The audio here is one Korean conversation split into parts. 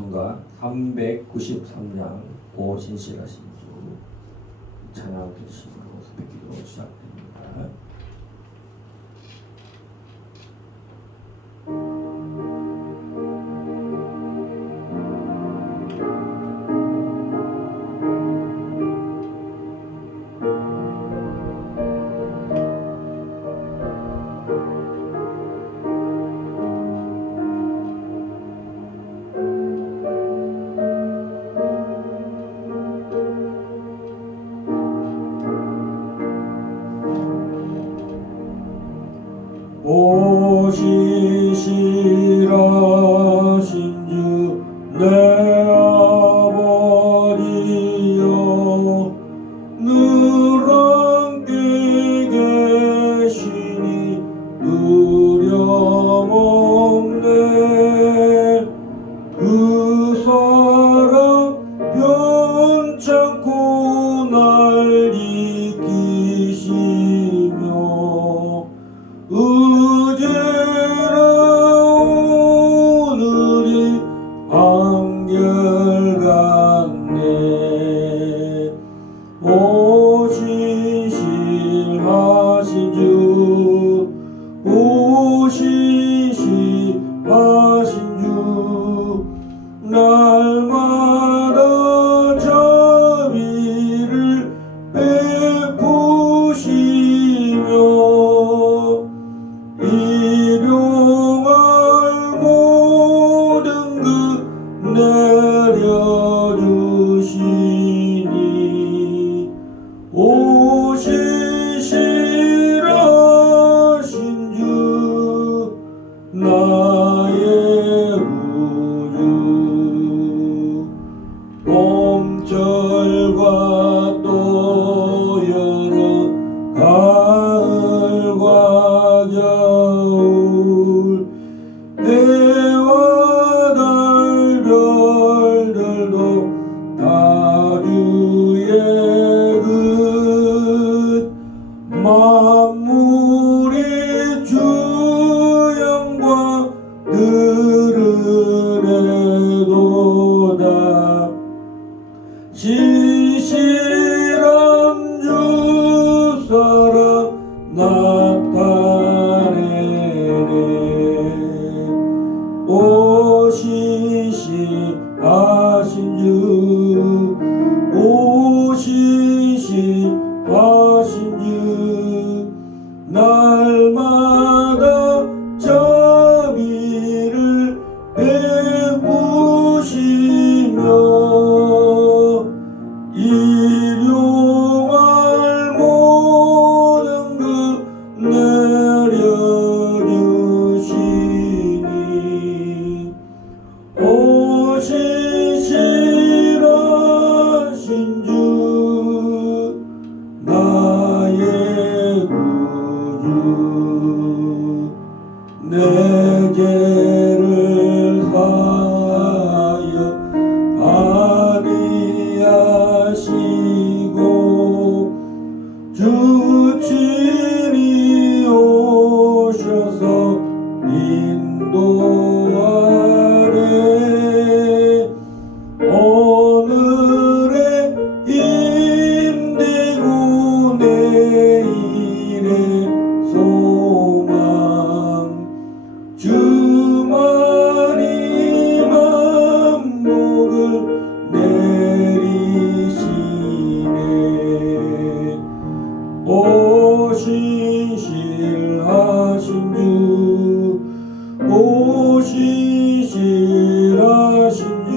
찬송가 393장 오신실하신 주 찬양 드리심으로 새벽기도 시작됩니다. 오신실하신 주 내 아버지여 늘 함께 계시니 두려움없네. 그 사랑 변찮고 날 이기시며 어제나 오늘이 한결같네. 오신실하신 주 오신실하신 주 날마다 자비를 베푸시며 일용할 모든 것 내려주시니 오신실하신 주 나의 구주. 봄철과 또 여름 가을과 겨울 해와 달 별들도 다 주의 것 만물의 주 영광 드러내도다. 신실한 주 사랑 나타내네. 오신실하신 주 오신실하신 주 날마다 자비를 베푸시며 일용할 모든 것 내려주시니 오신실하신 주 나의 구주. 내 죄를 사하여 아니하시고 주 친히 오셔서 인도하네. 오늘의 힘되고 내일의 소망 주만이 만복을 내리시네. 오신실하신 주 오신실하신 주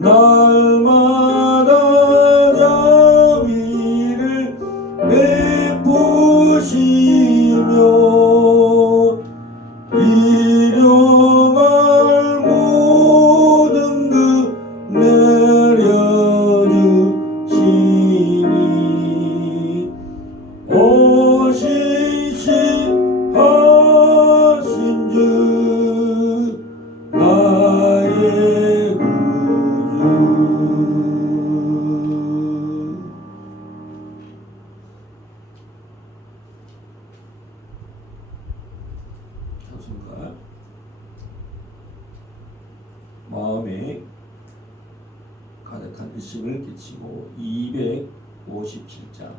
날마다 자비를 베푸시며 일용할 모든 것 내려주시니 오신실하신 주 마음에 가득한 의심을 끼치고 257장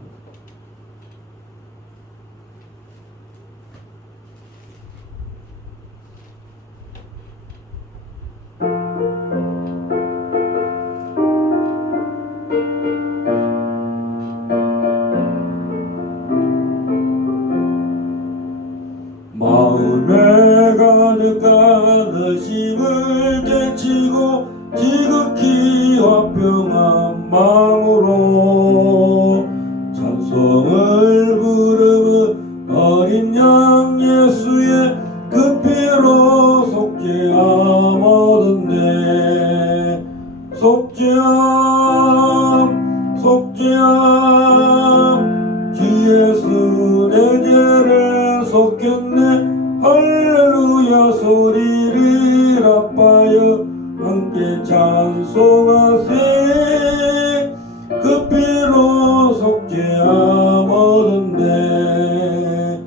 마음에 가득한 의심을 깨치고 지극히 화평한 마음으로 찬송을 부르는 어린 양 예수의 그 피로 속죄함 얻었네. 속죄함 속죄함 주 예수 내 죄를 속였네. 할렐루야 소리를 아파여 함께 찬송하세. 그 피로 속죄함 얻었네.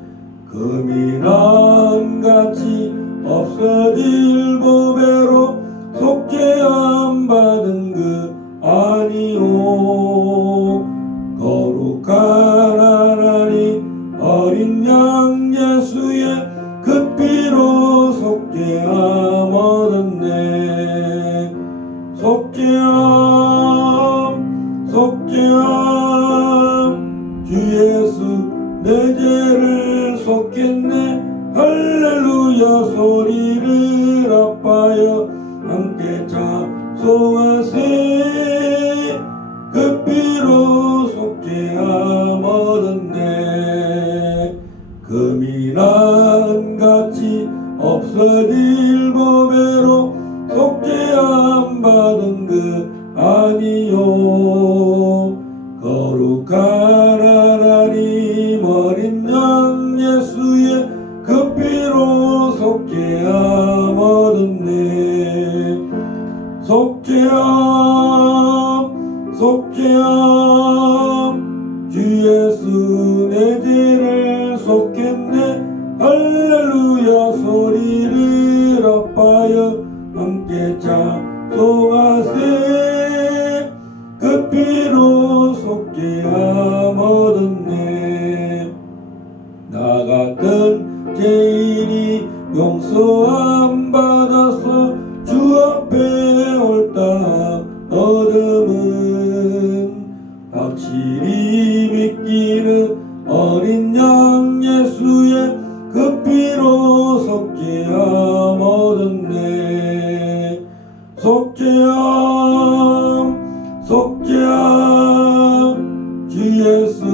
금이랑같이 없어질 보배로 속죄함 받은 그 아니오. 거룩한 하나님 어린 양 예수의 그 피로 속죄함 얻었네. 속죄함 속죄함 주 예수 내 죄를 속했네. 할렐루야 소리를 아파여 함께 찬송하세. 그 피로 속죄함 얻었네. 금이랑같이 없어질 보배로 속죄함 받은 그 아니요. 거룩한 하나님 어린 양 예수의 그 피로 속죄함 얻었네. 속죄함 속죄함 주 예수 내 죄를 속했네. 할렐루야 소리를 아파여 함께 찬송하세. 그 피로 속죄함 얻었네. 나 같은 죄인이 용서함 받아서 주 앞에 옳다 얻음은 확실히 믿기는 어린 양 예수의 그 피로 속죄함 얻었네. 속죄함 속죄함 주 예수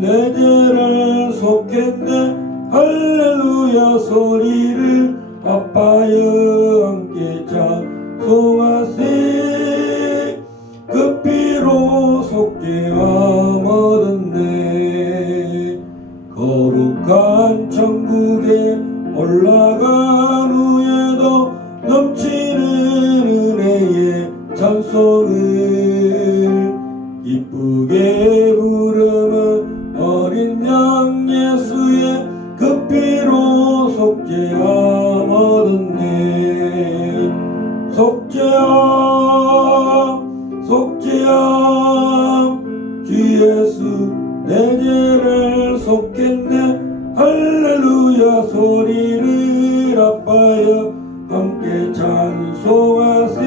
내 죄를 속했네. 할렐루야 소리를 아파여 함께 찬송하세. 그 피로 속죄함 얻었네. 거룩한 천국에 올라간 후에도 넘치는 은혜의 찬송을 기쁘게 부르는 어린 양 예수의 그 피로 속죄함 얻었네. 속죄함 속죄함 주 예수 내 죄를 속했네. 할렐루야 소리를 아파여 함께 찬송하세.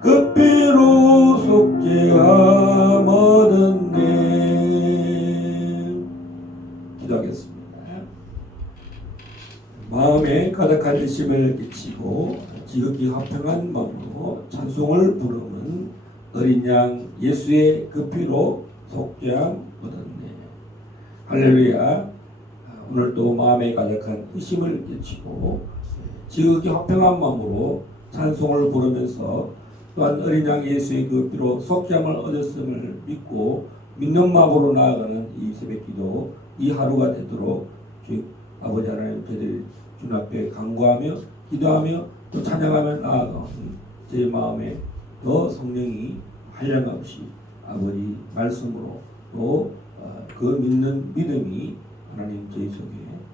그 피로 속죄함 얻었네. 기도하겠습니다. 마음에 가득한 의심을 끼치고 지극히 화평한 마음으로 찬송을 부르는 어린 양 예수의 그 피로 속죄함 얻었네. 할렐루야. 오늘도 마음에 가득한 의심을 끼치고 지극히 화평한 마음으로 찬송을 부르면서 또한 어린 양 예수의 그 피로 속죄함을 얻었음을 믿고 믿는 마음으로 나아가는 이 새벽기도 이 하루가 되도록 주 아버지 하나님 저희들 주님 앞에 간구하며 기도하며 또 찬양하며 나아가는 제 마음에 더 성령이 한량없이 아버지 말씀으로 또 그 믿는 믿음이 하나님 저희 속에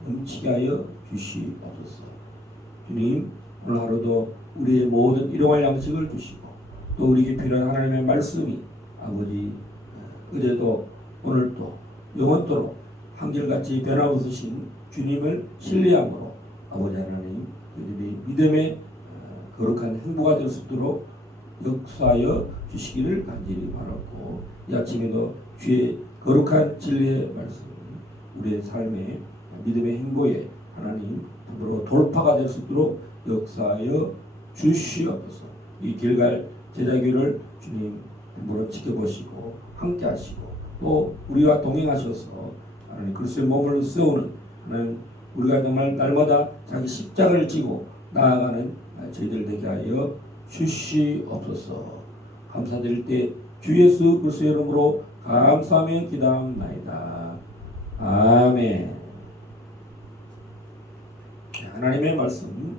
넘치게 하여 주시옵소서. 주님 오늘 하루도 우리의 모든 일용할 양식을 주시고 또 우리에게 필요한 하나님의 말씀이 아버지 어제도 오늘도 영원토록 한결같이 변함없으신 주님을 신뢰함으로 아버지 하나님 그들이 믿음의 거룩한 행보가 될 수 있도록 역사하여 주시기를 간절히 바랐고 이 아침에도 주의 거룩한 진리의 말씀이 우리의 삶의 믿음의 행보에 하나님 으로 돌파가 될 수 있도록 역사하여 주시옵소서. 이 길갈 제자교를 주님 함부로 지켜보시고 함께 하시고 또 우리와 동행하셔서 하나님 그리스도의 몸을 세우는 하나님 우리가 정말 날마다 자기 십자가를 지고 나아가는 저희들 되게 하여 주시옵소서. 감사드릴 때 주 예수 그리스도의 이름으로 감사하며 기도합나이다. 아멘. 하나님의 말씀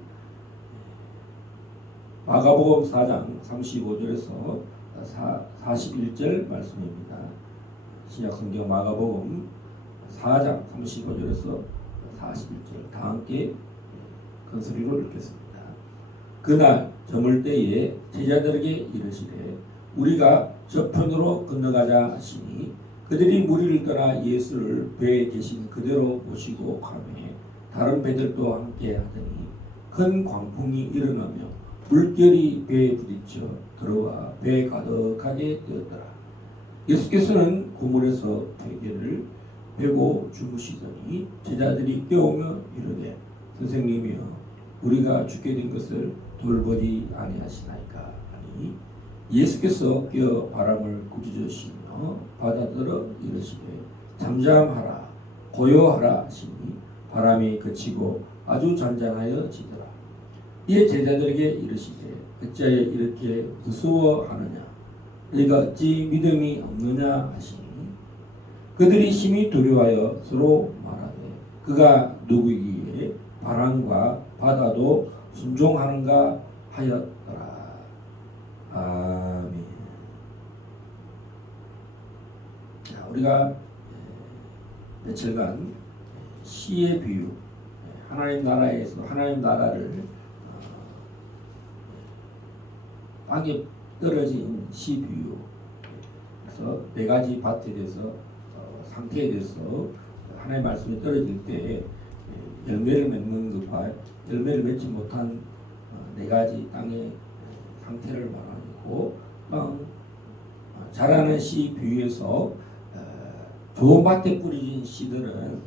마가복음 4장 35절에서 41절 말씀입니다. 신약성경 마가복음 4장 35절에서 41절 다 함께 큰 소리로 읽겠습니다. 그날 저물 때에 제자들에게 이르시되 우리가 저편으로 건너가자 하시니 그들이 무리를 떠나 예수를 배에 계신 그대로 모시고 가매 다른 배들도 함께 하더니 큰 광풍이 일어나며 물결이 배에 부딪혀 들어와 배에 가득하게 되었더라. 예수께서는 고물에서 베개를 베고 주무시더니 제자들이 깨우며 이르되 선생님이여 우리가 죽게 된 것을 돌보지 아니하시나이까 하니 예수께서 깨어 바람을 꾸짖으시며 바다들어 이르시되 잠잠하라 고요하라 하시니 바람이 그치고 아주 잔잔하여 지더라. 이에 제자들에게 이르시되 어찌하여 이렇게 무서워하느냐 너희가 어찌 믿음이 없느냐 하시니 그들이 심히 두려워하여 서로 말하되 그가 누구이기에 바람과 바다도 순종하는가 하였더라. 아멘. 자, 우리가 며칠간 시의 비유 하나님 나라에서 하나님 나라를 땅에 떨어진 시 비유 그래서 네 가지 밭에 대해서 상태에 대해서 하나님의 말씀이 떨어질 때 열매를 맺는 것과 열매를 맺지 못한 네 가지 땅의 상태를 말하고 자라는 씨 비유에서 좋은 밭에 뿌려진 씨들은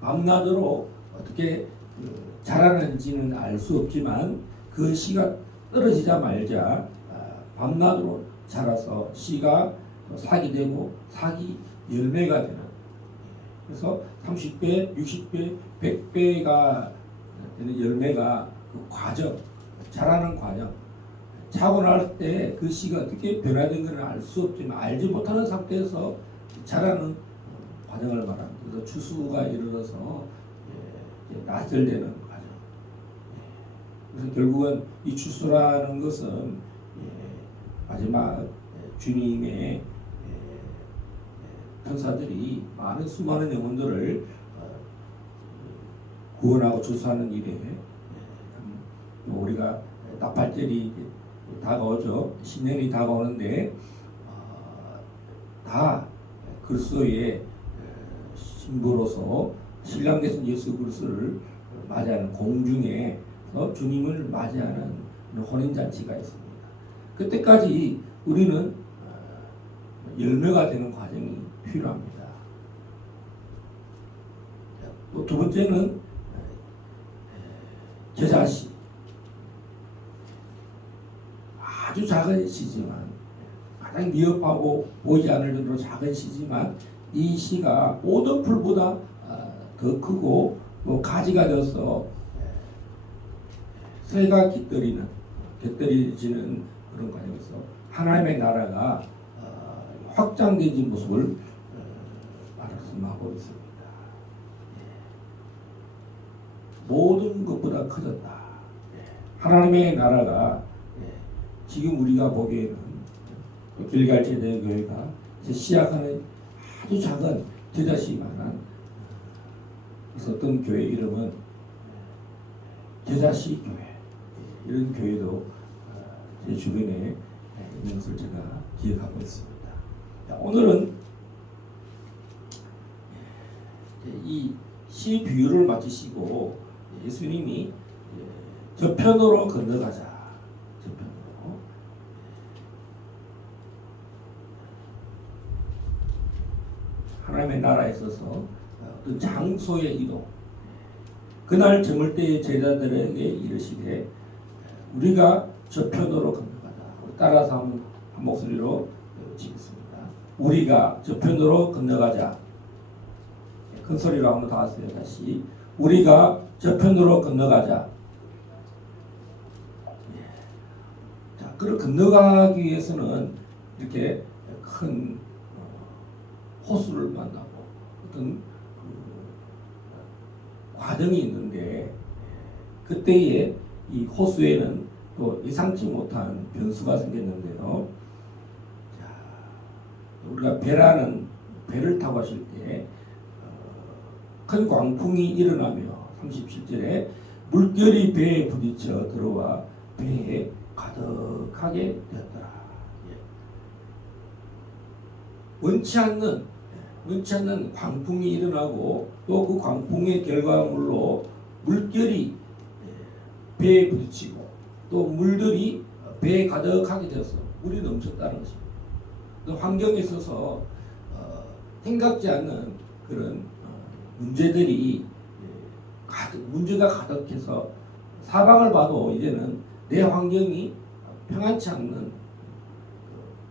밤낮으로 어떻게 자라는지는 알 수 없지만 그 씨가 떨어지자 말자 밤낮으로 자라서 씨가 삭이 되고 삭이 열매가 되는 그래서 30배, 60배, 100배가 되는 열매가 그 과정, 자라는 과정 자고날 때 그 씨가 어떻게 변화된 것은 알 수 없지만 알지 못하는 상태에서 자라는 과정을 말합니다. 그래서 추수가 이르러서 나절되는 과정. 그래서 결국은 이 추수라는 것은 마지막 주님의 천사들이 많은 수많은 영혼들을 구원하고 추수하는 일에 우리가 나팔절이 다가오죠. 신년이 다가오는데 다 그리스도의 신부로서 신랑 되신 예수 그리스도를 맞이하는 공중에 주님을 맞이하는 혼인잔치가 있습니다. 그때까지 우리는 열매가 되는 과정이 필요합니다. 또 두 번째는 제자씨 아주 작은 씨지만 가장 미흡하고 보이지 않을 정도로 작은 씨지만 이 씨가 모든 풀보다 더 크고 가지가 되어서 새가 깃들이지는 그런 과정에서 하나님의 나라가 확장되는 모습을 말씀하고 있습니다. 모든 것보다 커졌다. 하나님의 나라가 지금 우리가 보기에는 길갈 제자교회가 시작하는 아주 작은 제자씨만한 그래서 어떤 교회 이름은 제자씨 교회 이런 교회도 제 주변에 있는 것을 제가 기억하고 있습니다. 자, 오늘은 이 시 비유를 마치시고 예수님이 저편으로 건너가자. 저편으로. 하나님의 나라에 있어서 어떤 장소의 이동. 그날 저물 때의 제자들에게 이르시되 우리가 저편으로 건너가자. 따라서 한 목소리로 외치겠습니다. 우리가 저편으로 건너가자. 큰 소리로 한번 다 하세요. 다시. 우리가 저편으로 건너가자. 자, 그걸 건너가기 위해서는 이렇게 큰 호수를 만나고 어떤 과정이 있는데 그때에 이 호수에는 또 예상치 못한 변수가 생겼는데요. 자, 우리가 배를 타고 하실 때 큰 광풍이 일어나며 37절에 물결이 배에 부딪혀 들어와 배에 가득하게 되었더라. 원치 않는 광풍이 일어나고 또 그 광풍의 결과물로 물결이 배에 부딪히고 또 물들이 배에 가득하게 되어서 물이 넘쳤다는 것입니다. 또 환경에 있어서 생각지 않는 그런 문제들이 문제가 가득해서 사방을 봐도 이제는 내 환경이 평안치 않는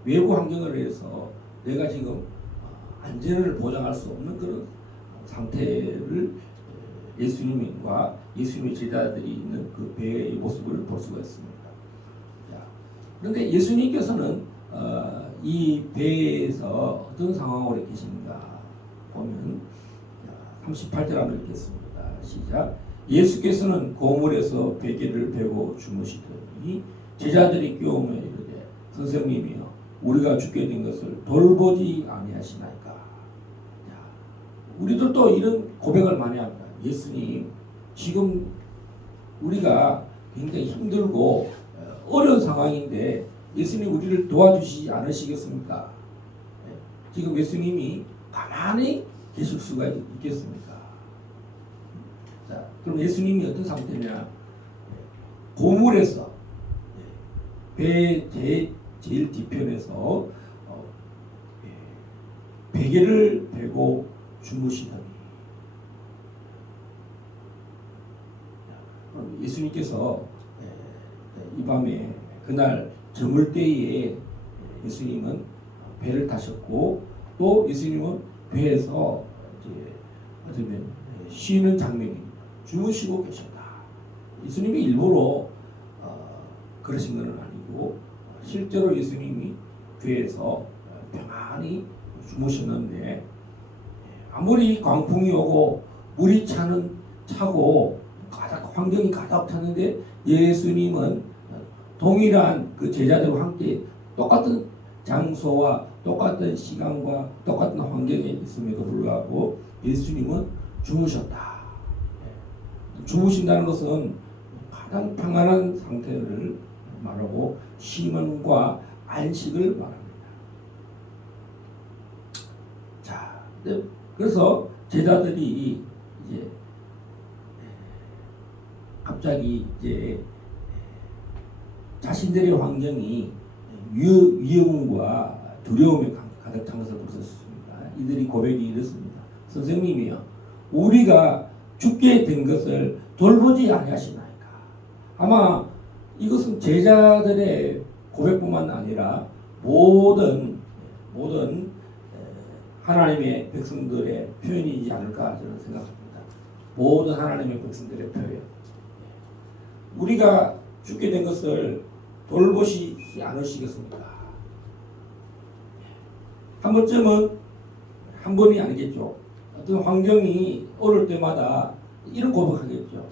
외부 환경을 위해서 내가 지금 안전을 보장할 수 없는 그런 상태를 예수님과 예수님의 제자들이 있는 그 배의 모습을 볼 수가 있습니다. 그런데 예수님께서는 이 배에서 어떤 상황으로 계신가 보면 38절 한번 읽겠습니다. 시작. 예수께서는 고물에서 베개를 베고 주무시더니 제자들이 깨우며 이르되 선생님이여 우리가 죽게 된 것을 돌보지 아니하시나이까. 우리들도 이런 고백을 많이 합니다. 예수님 지금 우리가 굉장히 힘들고 어려운 상황인데 예수님 우리를 도와주시지 않으시겠습니까? 지금 예수님이 가만히 계실 수가 있겠습니까? 자, 그럼 예수님이 어떤 상태냐? 고물에서 배 제일 뒤편에서 베개를 베고 주무시더니 예수님께서 이 밤에 그날 저물 때에 예수님은 배를 타셨고 또 예수님은 배에서 이제 어쩌면 쉬는 장면입니다. 주무시고 계셨다. 예수님이 일부러 그러신 것은 아니고 실제로 예수님이 배에서 평안히 주무셨는데 아무리 광풍이 오고 물이 차고 환경이 가득 찼는데 예수님은 동일한 그 제자들과 함께 똑같은 장소와 똑같은 시간과 똑같은 환경에 있음에도 불구하고 예수님은 주무셨다. 주무신다는 것은 가장 평안한 상태를 말하고 심원과 안식을 말합니다. 자, 그래서 제자들이 이제 갑자기 이제 자신들의 환경이 위험과 두려움에 가득 찬 것을 볼 수 있습니다. 이들이 고백이 이렇습니다. 선생님이여, 우리가 죽게 된 것을 돌보지 아니하시나이까. 아마 이것은 제자들의 고백뿐만 아니라 모든 하나님의 백성들의 표현이지 않을까 저는 생각합니다. 모든 하나님의 백성들의 표현. 우리가 죽게 된 것을 돌보시지 않으시겠습니까? 한 번쯤은 한 번이 아니겠죠. 어떤 환경이 어려울 때마다 이런 고백하겠죠.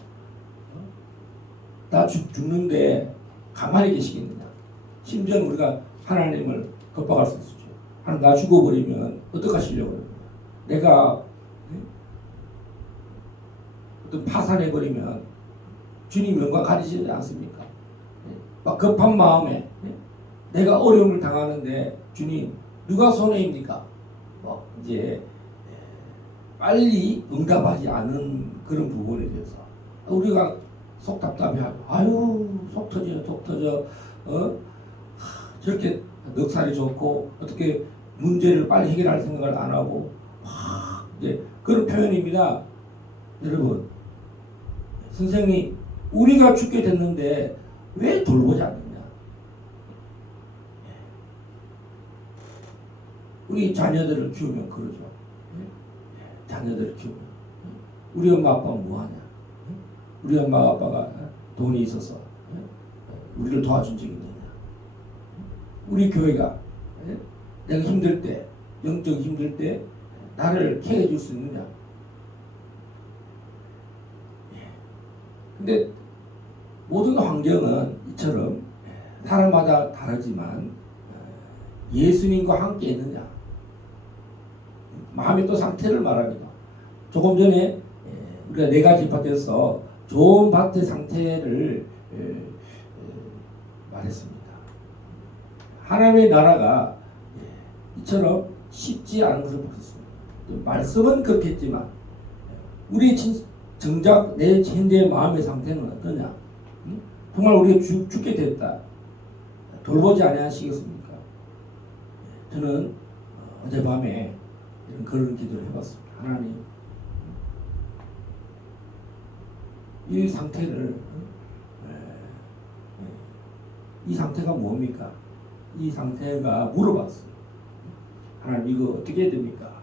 나 죽는데 가만히 계시겠느냐. 심지어 우리가 하나님을 겁박할 수 있죠. 하나님 나 죽어버리면 어떡하시려고 그러냐. 내가 어떤 파산해버리면 주님 영광 가리시지 않습니까? 막 급한 마음에 내가 어려움을 당하는데 주님 누가 손해입니까? 뭐 이제 빨리 응답하지 않은 그런 부분에 대해서 우리가 속 답답해하고 아유 속 터져 저렇게 넉살이 좋고 어떻게 문제를 빨리 해결할 생각을 안 하고 이제 그런 표현입니다. 여러분 선생님 우리가 죽게 됐는데 왜 돌보지 않느냐? 우리 자녀들을 키우면 그러죠. 자녀들을 키우면 우리 엄마 아빠는 뭐하냐? 우리 엄마 아빠가 돈이 있어서 우리를 도와준 적이 있느냐? 우리 교회가 내가 힘들 때 영적 힘들 때 나를 케어해 줄 수 있느냐? 근데 모든 환경은 이처럼 사람마다 다르지만 예수님과 함께 있느냐? 마음의 또 상태를 말합니다. 조금 전에 우리가 네 가지 밭에서 좋은 밭의 상태를 말했습니다. 하나님의 나라가 이처럼 쉽지 않은 것을 보셨습니다. 말씀은 그렇겠지만 우리 정작 내 현재의 마음의 상태는 어떠냐? 정말 우리가 죽게 됐다. 돌보지 아니하시겠습니까? 저는 어젯밤에 그런 기도를 해봤습니다. 하나님, 이 상태를 이 상태가 뭡니까? 이 상태가 물어봤어요. 하나님 이거 어떻게 해야 됩니까?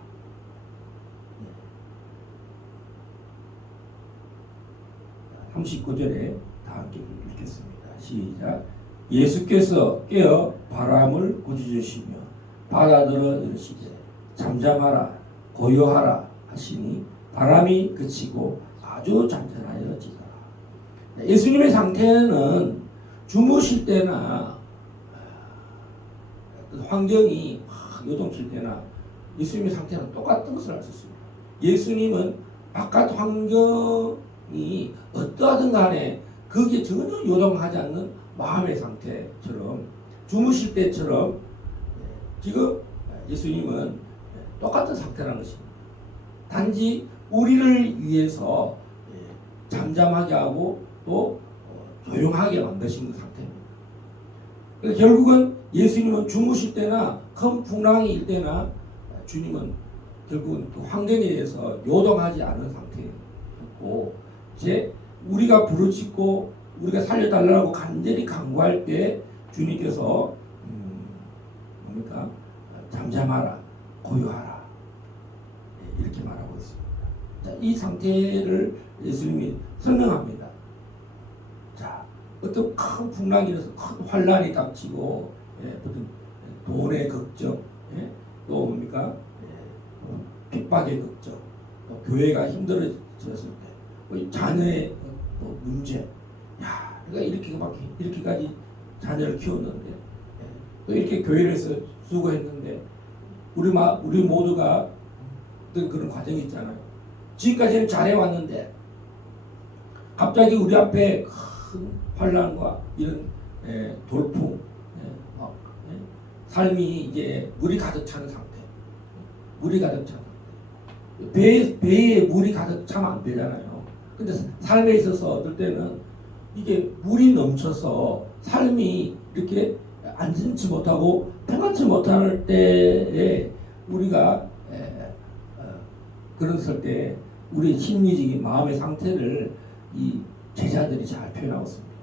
39절에 다 함께 읽겠습니다. 시작. 예수께서 깨어 바람을 고쳐주시며 바다들어 이르시되 잠잠하라 고요하라 하시니 바람이 그치고 아주 잔잔하여지더라. 예수님의 상태는 주무실 때나 환경이 요동칠 때나 예수님의 상태는 똑같은 것을 알 수 있습니다. 예수님은 바깥 환경이 어떠하든 간에 그게 전혀 요동하지 않는 마음의 상태처럼 주무실 때처럼 지금 예수님은 똑같은 상태라는 것입니다. 단지 우리를 위해서 잠잠하게 하고 또 조용하게 만드신 그 상태입니다. 그러니까 결국은 예수님은 주무실 때나 큰 풍랑일 때나 주님은 결국은 그 환경에 대해서 요동하지 않은 상태였고 이제 우리가 부르짖고 우리가 살려달라고 간절히 간구할 때 주님께서 뭡니까? 잠잠하라 고요하라 이렇게 말하고 있습니다. 자, 이 상태를 예수님이 설명합니다. 자, 어떤 큰 풍랑이 일어서 큰 환란이 닥치고 어떤 돈의 걱정 또 뭡니까? 핍박의 걱정 또 교회가 힘들어졌을 때 자녀의 문제 그러니까 이렇게까지 자녀를 키웠는데 또 이렇게 교회를 해서 수고했는데 우리 모두가 어떤 그런 과정이 있잖아요. 지금까지는 잘해왔는데 갑자기 우리 앞에 큰 환란과 이런 돌풍 삶이 이제 물이 가득 차는 상태 물이 가득 차는 배에 물이 가득 차면 안 되잖아요. 근데 삶에 있어서 어떨 때는 이게 물이 넘쳐서 삶이 이렇게 안전치 못하고 평안치 못할 때에 우리가 그랬을 때 우리 심리적인 마음의 상태를 이 제자들이 잘 표현하고 있습니다.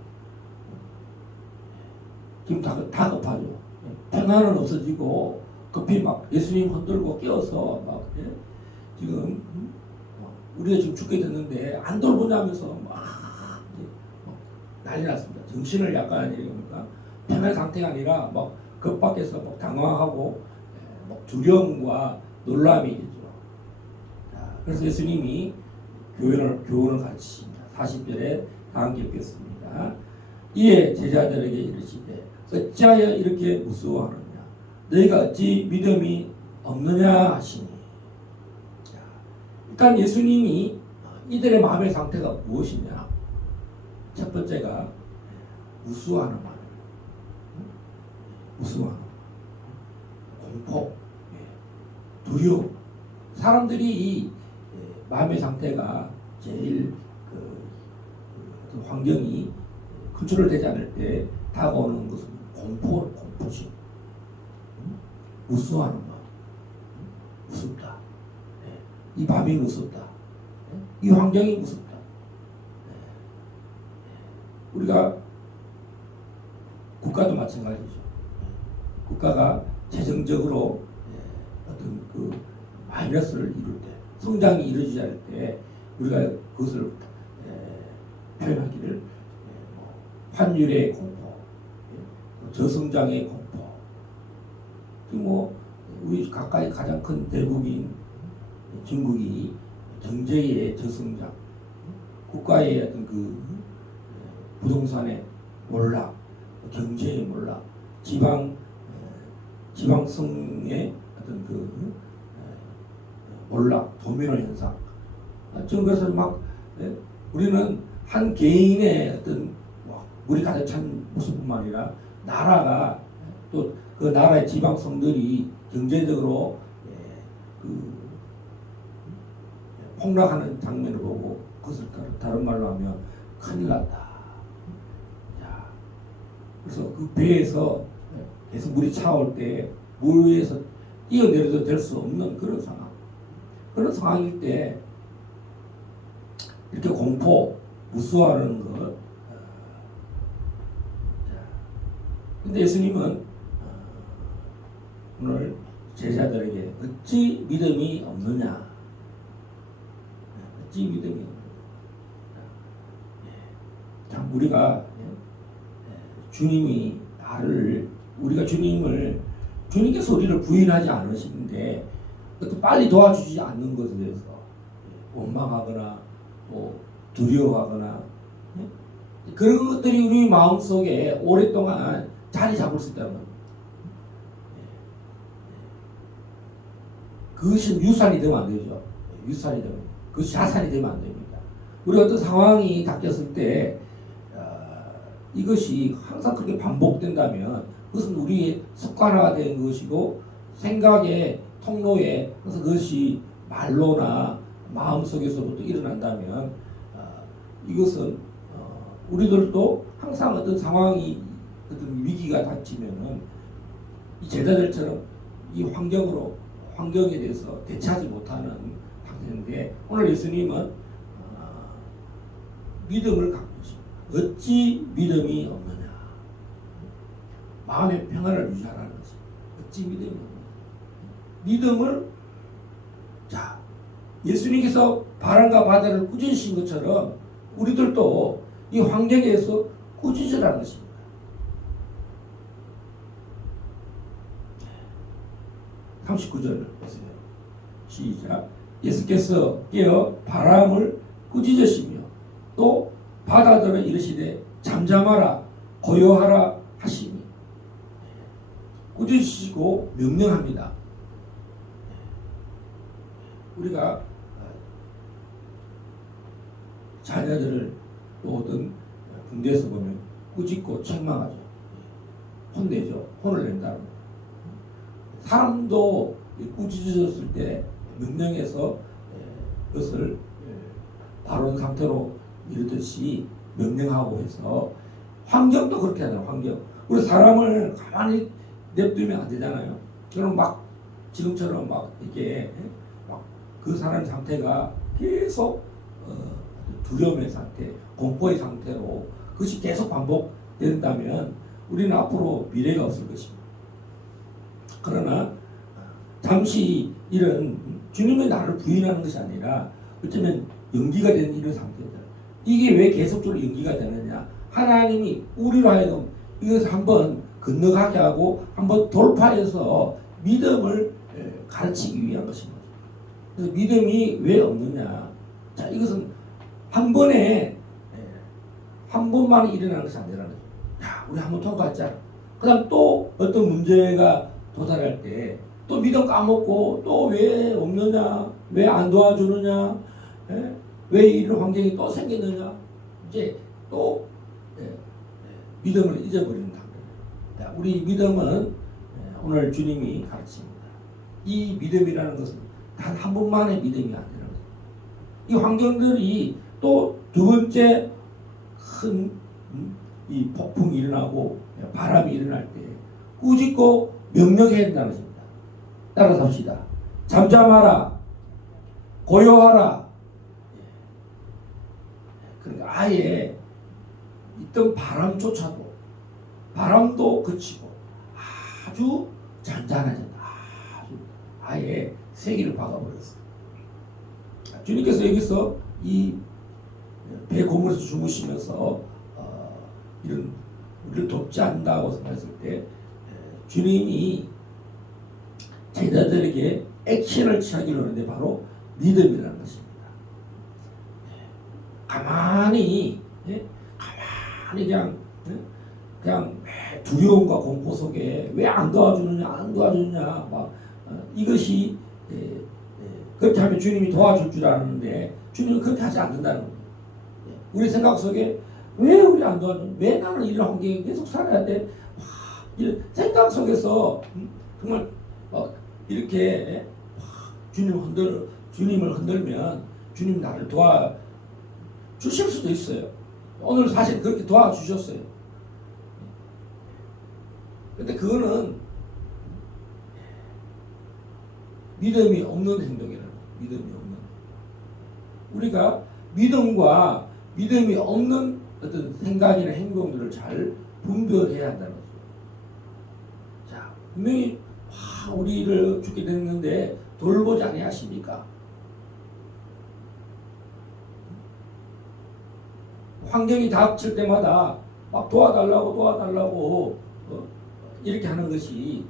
지금 다급하죠. 평안은 없어지고 급히 막 예수님 흔들고 깨워서 막 지금 우리가 지금 죽게 됐는데 안 돌보냐면서 막 난리 났습니다. 정신을 약간 이러니까 평안 상태가 아니라 막 급박해서 막 당황하고 막 두려움과 놀람이 있죠. 그래서 예수님이 교훈을 가르치십니다. 40절에 다음 읽겠습니다. 이에 제자들에게 이르시되 어찌하여 이렇게 무서워하느냐 너희가 어찌 믿음이 없느냐 하시니. 그러니까 예수님이 이들의 마음의 상태가 무엇이냐 첫 번째가 무수하는 마음입니다. 무서워, 공포, 두려움. 사람들이 이 마음의 상태가 제일 그 환경이 컨트롤되지 않을 때 다가오는 것은 공포죠. 무서워하는 마음, 무섭다. 이 밤이 무섭다. 이 환경이 무섭다. 우리가 국가도 마찬가지죠. 국가가 재정적으로 어떤 그 마이너스를 이룰 때, 성장이 이루어지지 않을 때 우리가 그것을 표현하기를 환율의 공포, 저성장의 공포. 뭐 우리 가까이 가장 큰 대국인 중국이 경제의 저성장, 국가의 어떤 그 부동산의 몰락, 경제의 몰락, 지방성의 어떤 그 몰락, 도미노 현상. 지금 그래서 막 우리는 한 개인의 어떤 물이 가득 찬 모습뿐만 아니라 나라가 또 그 나라의 지방성들이 경제적으로 그 폭락하는 장면을 보고 그것을 다른 말로 하면 큰일 났다. 자, 그래서 그 배에서 계속 물이 차올 때 물 위에서 뛰어내려도 될 수 없는 그런 상황. 그런 상황일 때 이렇게 공포, 무서워하는 것. 근데 예수님은 오늘 제자들에게 어찌 믿음이 없느냐? 어찌 믿음이 없느냐? 참 우리가 주님이 우리가 주님께서 우리를 부인하지 않으시는데 또 빨리 도와주지 않는 것에 대해서 원망하거나 또 두려워하거나 그런 것들이 우리 마음속에 오랫동안 자리 잡을 수 있다는 겁니다. 그것이 유산이 되면 안 되죠. 유산이 되면 그것이 자산이 되면 안 됩니다. 우리 어떤 상황이 닥쳤을 때 이것이 항상 그렇게 반복된다면 그것은 우리의 습관화된 것이고 생각의 통로에 그래서 그것이 말로나 마음속에서부터 일어난다면 이것은 우리들도 항상 어떤 상황이 어떤 위기가 닥치면은 이 제자들처럼 이 환경에 대해서 대처하지 못하는 상태인데 오늘 예수님은 믿음을 갖고 있습니다. 어찌 믿음이 없느냐? 마음의 평안을 유지하라는 것이 어찌 믿음이 없느냐? 믿음을 자 예수님께서 바람과 바다를 꾸짖으신 것처럼 우리들도 이 환경에서 꾸짖으라는 것입니다. 39절을 보세요. 시작. 예수께서 깨어 바람을 꾸짖으시며 또 바다들을 이르시되 잠잠하라 고요하라 하시니 꾸짖으시고 명령합니다. 우리가 자녀들을 또 어떤 군대에서 보면 꾸짖고 책망하죠. 혼내죠. 혼을 낸다는 거. 사람도 꾸짖어졌을 때 명령해서 그것을 바른 상태로 이르듯이 명령하고 해서 환경도 그렇게 하잖아요. 환경. 우리 사람을 가만히 냅두면 안 되잖아요. 그럼 막 지금처럼 막 이게 막 그 사람 상태가 계속 두려움의 상태, 공포의 상태로 그것이 계속 반복된다면 우리는 앞으로 미래가 없을 것입니다. 그러나 잠시 이런 주님의 나를 부인하는 것이 아니라 어쩌면 연기가 되는 이런 상태다. 이게 왜 계속적으로 연기가 되느냐? 하나님이 우리로 하여금 이것을 한번 건너가게 하고 한번 돌파해서 믿음을 가르치기 위한 것입니다. 그래서 믿음이 왜 없느냐? 자, 이것은 한 번만 일어나는 것이 아니라는 거죠. 야, 우리 한번 통과했자. 그다음 또 어떤 문제가 도달할 때 또 믿음 까먹고 또 왜 없느냐? 왜 안 도와주느냐? 왜 이런 환경이 또 생겼느냐? 이제 또 믿음을 잊어버리는 단계입니다. 자, 우리 믿음은 오늘 주님이 가르칩니다. 이 믿음이라는 것은 단 한 번만의 믿음이 아니라는 거예요. 이 환경들이 또 두 번째 큰 이 폭풍이 일어나고 바람이 일어날 때 꾸짖고 명령해야 된다는 것입니다. 따라서 합시다. 잠잠하라. 고요하라. 그러니까 아예 있던 바람조차도 바람도 그치고 아주 잔잔해진다. 아주 아예 세기를 박아버렸어요. 주님께서 여기서 이 배 고물에서 주무시면서 이런 우리를 돕지 않는다고 생각했을 때 주님이 제자들에게 액션을 취하기로 하는데 바로 믿음이라는 것입니다. 가만히 그냥 두려움과 공포 속에 왜 안 도와주느냐 막 이것이 그렇게 하면 주님이 도와줄 줄 아는데 주님은 그렇게 하지 않는다는 거예요. 우리 생각 속에 왜 우리 안 도와주냐, 왜 나는 이런 환경에 계속 살아야 돼, 이런 생각 속에서 정말 이렇게 주님을 흔들면 주님 나를 도와주실 수도 있어요. 오늘 사실 그렇게 도와주셨어요. 근데 그거는 믿음이 없는 행동이라는 거예요. 믿음이 없는. 우리가 믿음과 믿음이 없는 어떤 생각이나 행동들을 잘 분별해야 한다는 거죠. 자, 분명히 우리를 죽게 됐는데 돌보지 아니하십니까? 환경이 닥칠 때마다 막 도와달라고 이렇게 하는 것이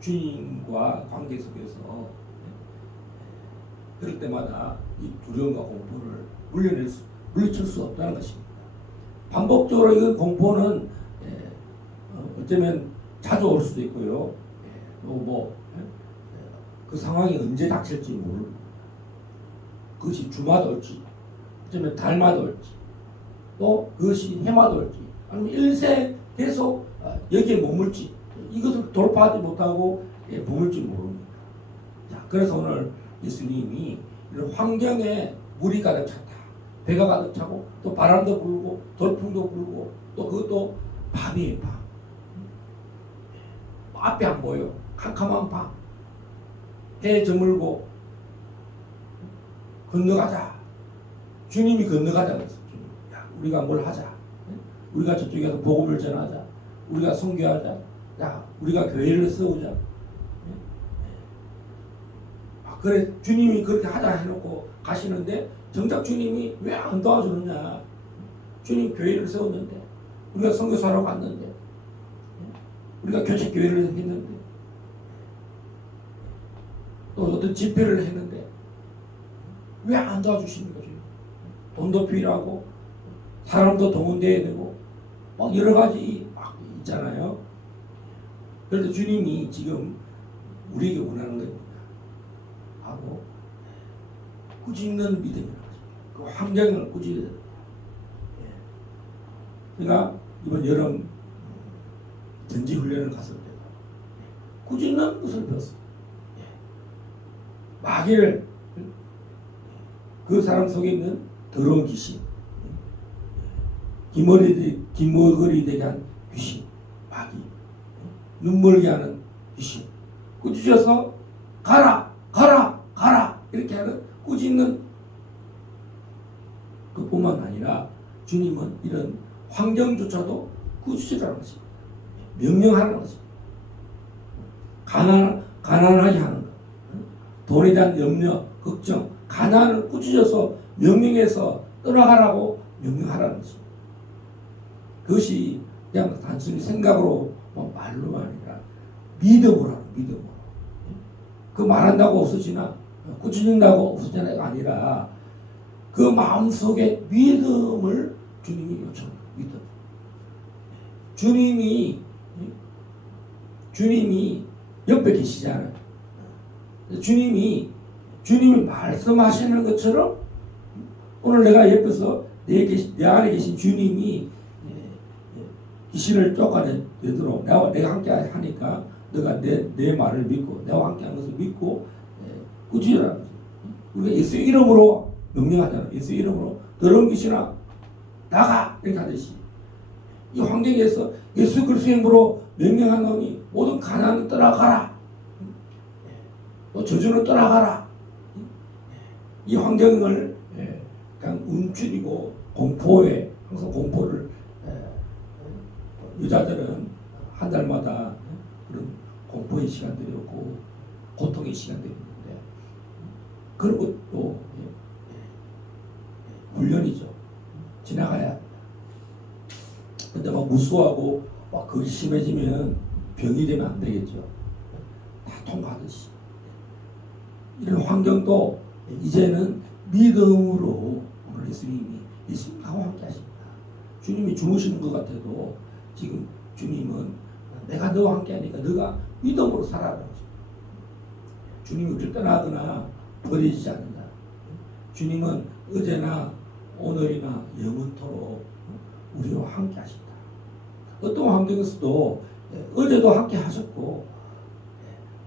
주님과 관계 속에서 그럴 때마다 이 두려움과 공포를 물리칠 수 없다는 것입니다. 반복적으로 이 공포는 어쩌면 자주 올 수도 있고요. 그 상황이 언제 닥칠지 모릅니다. 그것이 주마다 올지, 어쩌면 달마다 올지, 또 그것이 해마다 올지, 아니면 일생 계속 여기에 머물지, 이것을 돌파하지 못하고 머물지 모릅니다. 자, 그래서 오늘 예수님이 이런 환경에 물이 가득 찼다, 배가 가득 차고 또 바람도 불고 돌풍도 불고 또 그것도 밤이에요. 밤. 앞에 안 보여. 캄캄한 밤. 해 저물고 건너가자. 주님이 건너가자 그랬어. 야, 우리가 뭘 하자. 우리가 저쪽에 가서 복음을 전하자. 우리가 선교하자. 야, 우리가 교회를 세우자. 그래, 주님이 그렇게 하자 해놓고 가시는데 정작 주님이 왜 안 도와주느냐. 주님 교회를 세웠는데, 우리가 선교사로 갔는데, 우리가 교체 교회를 했는데, 또 어떤 집회를 했는데 왜 안 도와주십니까? 주님? 돈도 필요하고 사람도 동원돼야 되고 막 여러 가지 막 있잖아요. 그래서 주님이 지금 우리에게 원하는 겁니다. 하고 꾸짖는 믿음이라고 하죠. 그 환경을 꾸짖어야 돼요. 제가 이번 여름 전지훈련을 갔을 때 꾸짖는 것을 배웠어요. 마귀를, 그 사람 속에 있는 더러운 귀신, 기머거리 되게 한 귀신, 마귀, 눈멀게 하는 귀신, 꾸짖어서 가라 이렇게 하는 꾸짖는 그뿐만 아니라 주님은 이런 환경조차도 꾸짖으라는 것입니다. 명령하는 것입니다. 가난하게 하는 것, 돈에 대한 염려, 걱정, 가난을 꾸짖어서 명령해서 떠나가라고 명령하라는 것입니다. 그것이 그냥 단순히 생각으로 말로만 아니라 믿음으로 하는, 믿음으로. 그 말한다고 없어지나 꾸짖는다고 없어지나가 아니라 그 마음속에 믿음을 주님이 요청합니다. 믿음. 주님이 옆에 계시잖아요. 주님이 말씀하시는 것처럼 오늘 내가 옆에서 내 안에 계신 주님이 귀신을 쫓아내도록 내가 함께 하니까 너가 내 말을 믿고 내가 함께 하는 것을 믿고 꾸짖으라는 거죠. 우리가 예수 이름으로 명령하잖아요. 예수 이름으로 더러운 귀신아 나가 이렇게 하듯이 이 환경에서 예수 그리스도의 이름으로 명령하노니 모든 가난을 떠나가라. 또 저주는 떠나가라. 이 환경을 그냥 움츠리고 공포에 항상 공포를 여자들은 한 달마다 그런 공포의 시간들이 없고 고통의 시간들이 있는데 그런 것도 훈련이죠. 지나가야. 근데 막 무수하고 막 그게 심해지면 병이 되면 안 되겠죠. 다 통과하듯이. 이런 환경도 이제는 믿음으로 오늘 예수님하고 함께 하십니다. 주님이 주무시는 것 같아도 지금 주님은 내가 너와 함께 하니까 너가 믿음으로 살아라. 주님이 우리를 떠나거나 버리지 않는다. 주님은 어제나 오늘이나 영원토록 우리와 함께 하신다. 어떤 환경에서도 어제도 함께 하셨고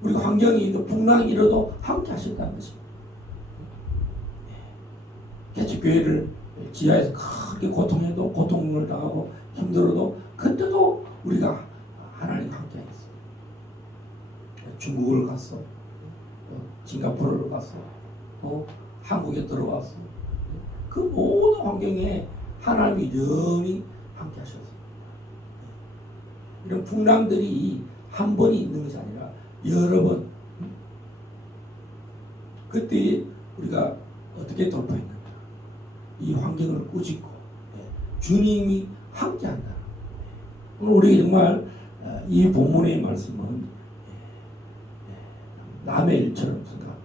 우리 환경이 풍랑이 일어도 함께 하셨다는 것입니다. 개척교회를 지하에서 크게 고통해도 고통을 당하고 힘들어도 그때도 우리가 하나님과 함께 하겠습니다. 중국을 갔어, 싱가포르를 갔어, 한국에 들어왔어. 그 모든 환경에 하나님이 영원히 함께 하셨습니다. 이런 풍랑들이 한 번이 있는 것이 아니라 여러 번. 그때 우리가 어떻게 돌파했는가? 이 환경을 꾸짖고 주님이 함께한다. 오늘 우리 정말 이 본문의 말씀은 남의 일처럼 생각.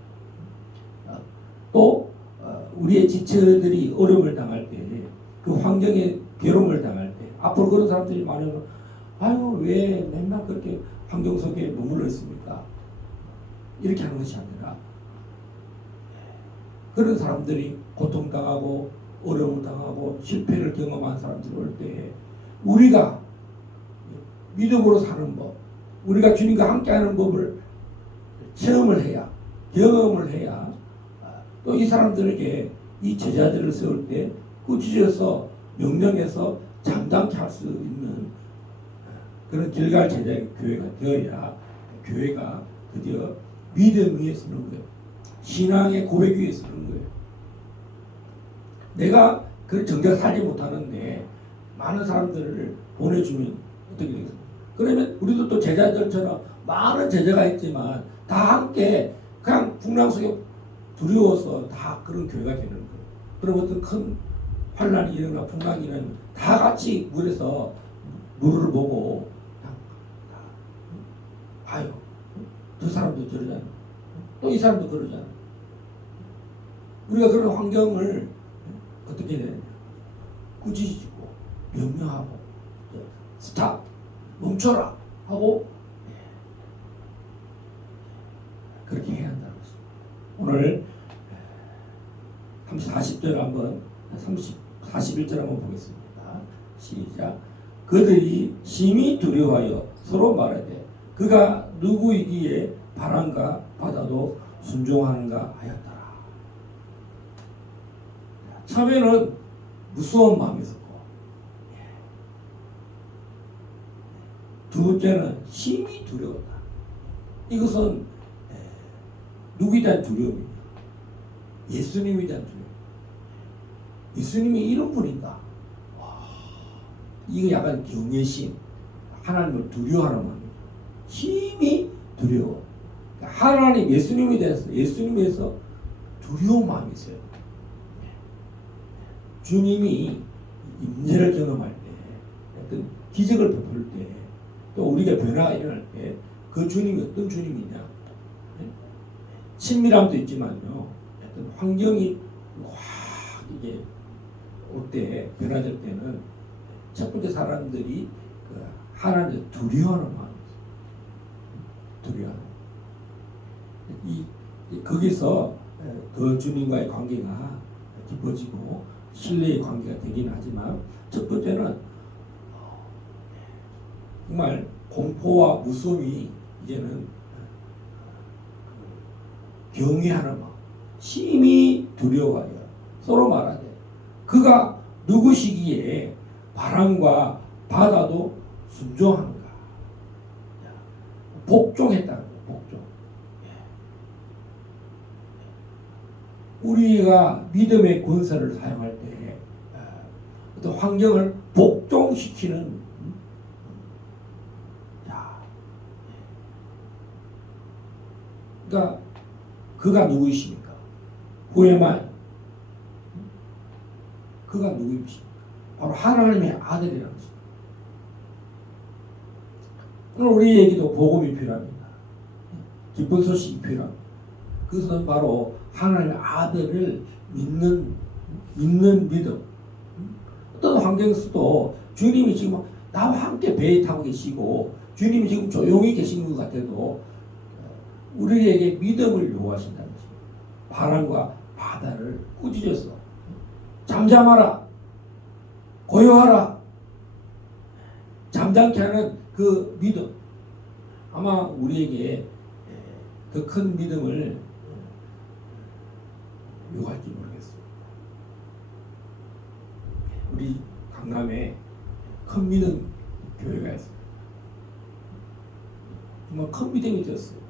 또 우리의 지체들이 어려움을 당할 때, 그 환경에 괴로움을 당할 때, 앞으로 그런 사람들이 많으면 아유 왜 맨날 그렇게 환경 속에 머물러 있습니까? 이렇게 하는 것이 아니라 그런 사람들이 고통당하고 어려움을 당하고 실패를 경험한 사람들이 올 때 우리가 믿음으로 사는 법, 우리가 주님과 함께하는 법을 체험을 해야, 경험을 해야 또 이 사람들에게 이 제자들을 세울 때 꾸짖어서 명령해서 잠잠케 할 수 있는 그런 길갈 제자의 교회가 되어야 교회가 드디어 믿음 위에 서는 거예요. 신앙의 고백 위에 서는 거예요. 내가 그 정작 살지 못하는데 많은 사람들을 보내주면 어떻게 되겠습니까? 그러면 우리도 또 제자들처럼 많은 제자가 있지만 다 함께 그냥 풍랑 속에 두려워서 다 그런 교회가 되는 거예요. 그럼 어떤 큰 환란이 일어나 풍랑이 일어나면 다 같이 물에서 물을 보고 아유 저 사람도 저러잖아. 또 이 사람도 그러잖아. 우리가 그런 환경을 어떻게 해야 되냐? 꾸짖고 명령하고 스탑 멈춰라 하고 그렇게 해야 한다는 것입니다. 오늘 40절 한번 41절 한번 보겠습니다. 시작. 그들이 심히 두려워하여 서로 말하되 그가 누구이기에 바람과 바다도 순종하는가 하였더라. 처음에는 무서운 마음이 있었고 두 번째는 심히 두려웠다. 이것은 누구에 대한 두려움이냐? 예수님에 대한 두려움. 예수님이 이런 분인가? 이거 약간 경외심, 하나님을 두려워하는 마음이죠. 심히 두려워. 하나님, 예수님에 대해서, 예수님에서 두려운 마음이 있어요. 주님이 임재를 경험할 때, 어떤 기적을 베풀 때, 또 우리가 변화가 일어날 때, 그 주님이 어떤 주님이냐? 친밀함도 있지만요, 어떤 환경이 확 이게 올 때, 변화될 때는 첫 번째 사람들이 그 하나님을 두려워하는 마음이 있어요. 두려워하는. 거기서 더 주님과의 관계가 깊어지고 신뢰의 관계가 되긴 하지만 첫 번째는 정말 공포와 무서움이 이제는 경외하는 마음, 심히 두려워하여 서로 말하되 그가 누구시기에 바람과 바다도 순종하는가. 복종했다는 거예요. 복종. 우리가 믿음의 권세를 사용할 때 어떤 환경을 복종시키는 그러니까 그가 누구이십니까? 후에만 그가 누구이십니까? 바로 하나님의 아들이라는 것입니다. 오늘 우리에게도 복음이 필요합니다. 기쁜 소식이 필요합니다. 그것은 바로 하나님의 아들을 믿는 믿음. 어떤 환경에서도 주님이 지금 나와 함께 배에 타고 계시고 주님이 지금 조용히 계시는 것 같아도 우리에게 믿음을 요구하신다는 것입니다. 바람과 바다를 꾸짖어서 잠잠하라, 고요하라, 잠잠케 하는 그 믿음. 아마 우리에게 더 큰 믿음을 요구할지 모르겠습니다. 우리 강남에 큰 믿음 교회가 있습니다. 정말 큰 믿음이 되었어요.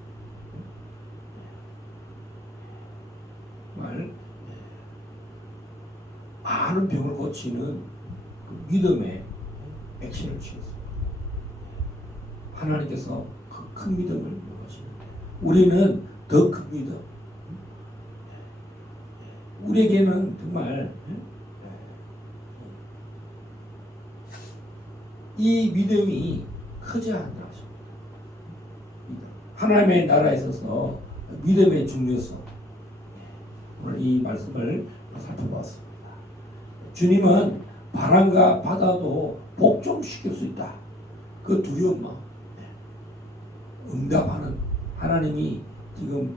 정말 많은 병을 고치는 그 믿음의 액션을 취했습니다. 하나님께서 그 큰 믿음을 요구하십니다. 우리는 더 큰 믿음. 우리에게는 정말 이 믿음이 크지 않다. 하나님의 나라에 있어서 믿음의 중요성. 오늘 이 말씀을 살펴보았습니다. 주님은 바람과 바다도 복종시킬 수 있다. 그 두려운 마음. 응답하는 하나님이 지금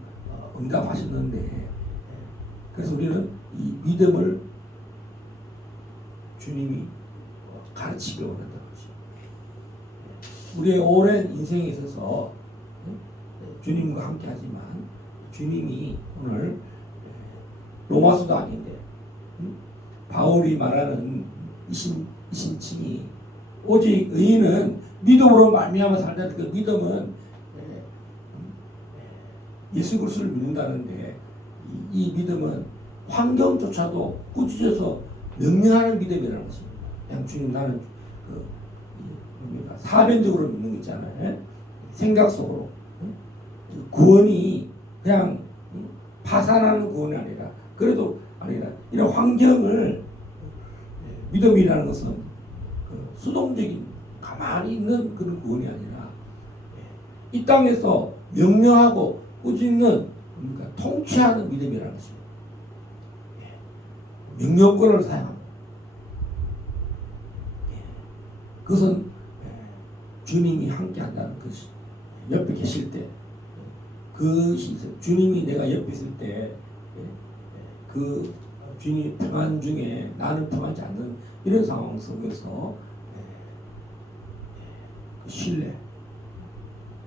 응답하셨는데 그래서 우리는 이 믿음을 주님이 가르치기 원한다는 것이죠. 우리의 오랜 인생에 있어서 주님과 함께 하지만 주님이 오늘 로마서도 아닌데 바울이 말하는 이신칭이 오직 의인은 믿음으로 말미암아 산다는 그 믿음은 예수 그리스도를 믿는다는데 이 믿음은 환경조차도 꾸짖어서 명령하는 믿음이라는 것입니다. 그냥 주님 나는 사변적으로 믿는 거 있잖아요. 생각 속으로 구원이 그냥 파산하는 구원이 아니라 그래도 아니라 이런 환경을 믿음이라는 것은 수동적인 가만히 있는 그런 구원이 아니라 이 땅에서 명령하고 꾸짖는 그러니까 통치하는 믿음이라는 것입니다. 명령권을 사용합니다. 그것은 주님이 함께 한다는 것이 옆에 계실 때 그것이 있어요. 주님이 내가 옆에 있을 때 그 주님이 평안 중에 나는 평안치 않는 이런 상황 속에서 그 신뢰